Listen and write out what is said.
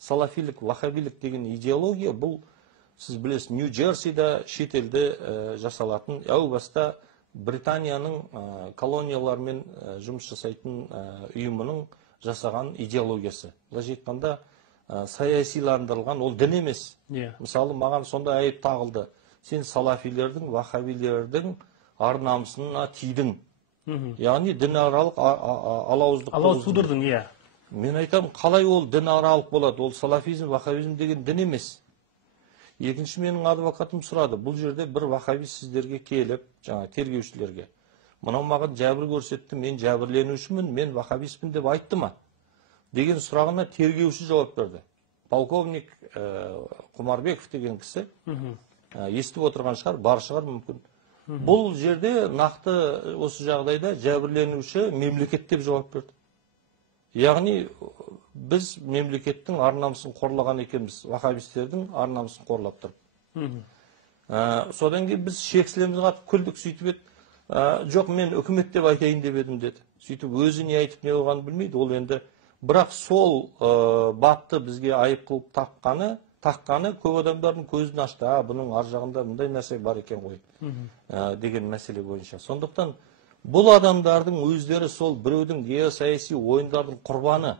салафилік, вахабилік деген идеология, бұл, сіз білесіз, Нью-Джерсиде шетелде жасалатын, әу баста Британияның колониялармен жұмыс жасайтын ұйымының жасаған идеологиясы. Былайша айтқанда саясиландырылған, ол дін емес. Мысалы, маған сонда айып тағылды. Сен салафилердің, вахабилердің ар намысына тидің. Яғни дінаралық алауыздық тудырдың, иә. Мен айтам, қалай ол дінаралық болады? Ол салафизм, вахабизм деген дін емес. Екінші менің адвокатым сұрады. Бұл жерде бір вахабист сіздерге келіп, жаңа тергеушілерге, мынау маған жәбір көрсетті, мен жәбірленушімін, мен вахабистпін деп айтты ма? Деген сұрағына тергеуші жауап берді. Полковник Құмарбеков деген кісі естіп отырған шығар, бар шығар мүмкін. Бұл жерде нақты осы жағдайда жәбірленуші мемлекет деп жауап берді. Яғни біз мемлекеттің ар намысын қорлаған екенбіз, вахабистердің ар намысын қорлап тұрып. Содан кейін біз шексілеміз қатып күлдік, сөйтіп еді. Жоқ, мен үкімет деп айтайын деп едім деді. Сөйтіп өзі не айтып не болғанын білмейді. Ол енді бірақ сол бапты бізге айып қылып таққаны көп адамдардың көзін ашты. Бұның ар жағында мұндай нәрсе бар екен ғой деген мәселе бойынша. Сондықтан бұл адамдардың өздері сол біреудің геосаяси ойындардың құрбаны.